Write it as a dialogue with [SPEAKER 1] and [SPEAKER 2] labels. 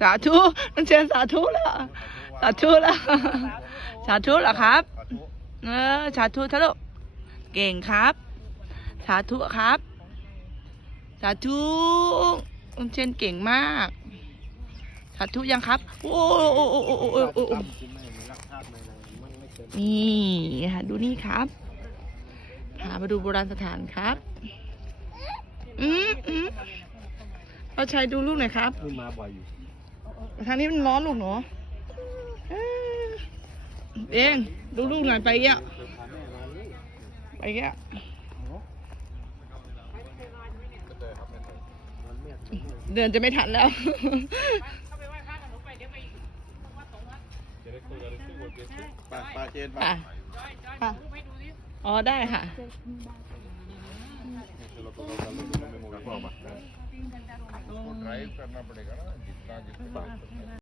[SPEAKER 1] สาธุน้องเชนสาธุละสาธุละสาธุเหรอครับ เออสาธุทะลุเก่งครับ สาธุครับ สาธุน้องเชนเก่งมาก สาธุยังครับ โอ้โอ้นี่ค่ะดูนี่ครับพามาดูโบราณสถานครับ เอาชัยดูลูกหน่อยครับนี่มาบ่อยอยู่ทางนี้มันร้อนลูกหนูเอ้ยเองดูลูกหน่อยไปแกะไปแกะเดินจะไม่ทันแล้วปาปาเจนปาค่ะค่ะอ๋อได้ค่ะ करना पड़ेगा ना जितना जितना